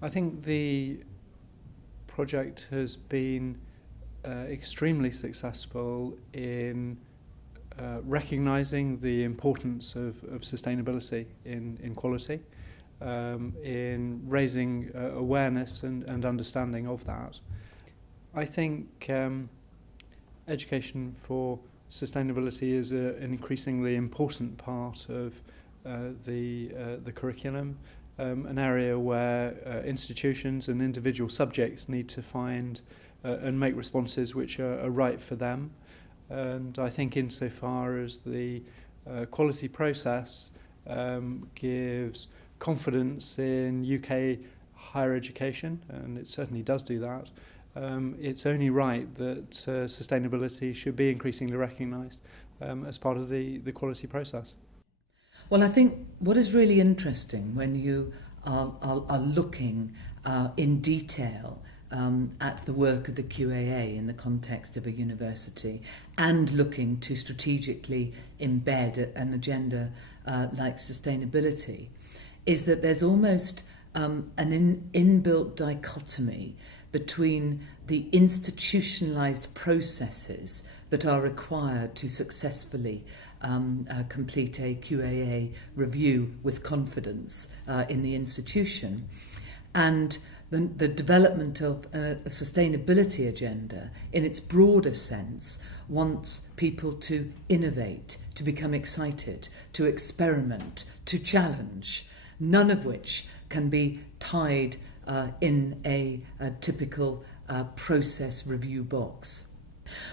I think the project has been extremely successful in recognising the importance of sustainability in quality, in raising awareness and understanding of that. I think education for sustainability is an increasingly important part of the curriculum, an area where institutions and individual subjects need to find and make responses which are right for them. And I think insofar as the quality process gives confidence in UK higher education, and it certainly does do that, it's only right that sustainability should be increasingly recognised as part of the quality process. Well, I think what is really interesting when you are looking in detail at the work of the QAA in the context of a university and looking to strategically embed an agenda like sustainability, is that there's almost an inbuilt dichotomy between the institutionalised processes that are required to successfully complete a QAA review with confidence in the institution, and the development of a sustainability agenda in its broader sense wants people to innovate, to become excited, to experiment, to challenge, none of which can be tied in a typical process review box.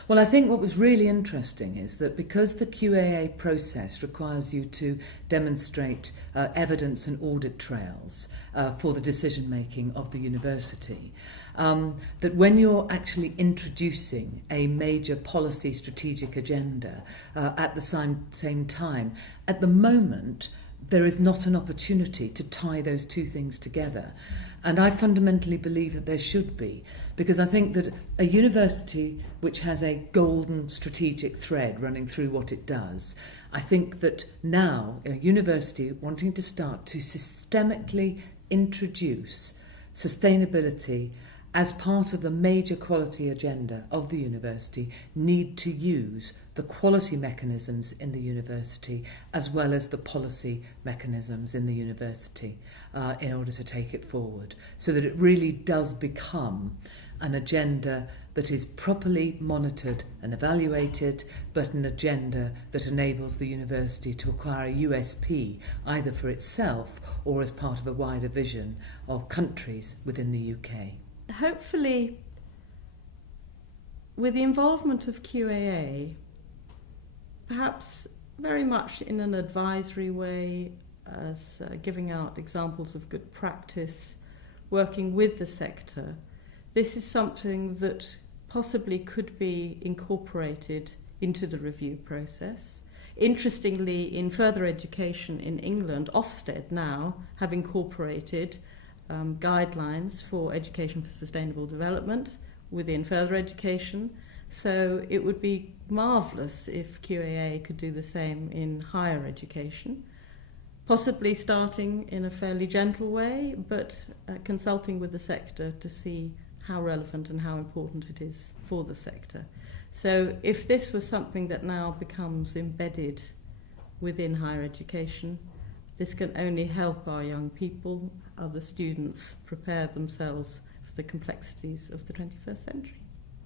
Well, I think what was really interesting is that because the QAA process requires you to demonstrate evidence and audit trails for the decision-making of the university, that when you're actually introducing a major policy strategic agenda at the same time, at the moment, there is not an opportunity to tie those two things together. And I fundamentally believe that there should be, because I think that a university which has a golden strategic thread running through what it does, I think that now a university wanting to start to systemically introduce sustainability as part of the major quality agenda of the university need to use the quality mechanisms in the university as well as the policy mechanisms in the university in order to take it forward, so that it really does become an agenda that is properly monitored and evaluated, but an agenda that enables the university to acquire a USP either for itself or as part of a wider vision of countries within the UK. Hopefully, with the involvement of QAA, perhaps very much in an advisory way, as giving out examples of good practice, working with the sector, this is something that possibly could be incorporated into the review process. Interestingly, in further education in England, Ofsted now have incorporated guidelines for education for sustainable development within further education. So it would be marvellous if QAA could do the same in higher education, possibly starting in a fairly gentle way, but consulting with the sector to see how relevant and how important it is for the sector. So if this was something that now becomes embedded within higher education, this can only help our young people, other students, prepare themselves for the complexities of the 21st century.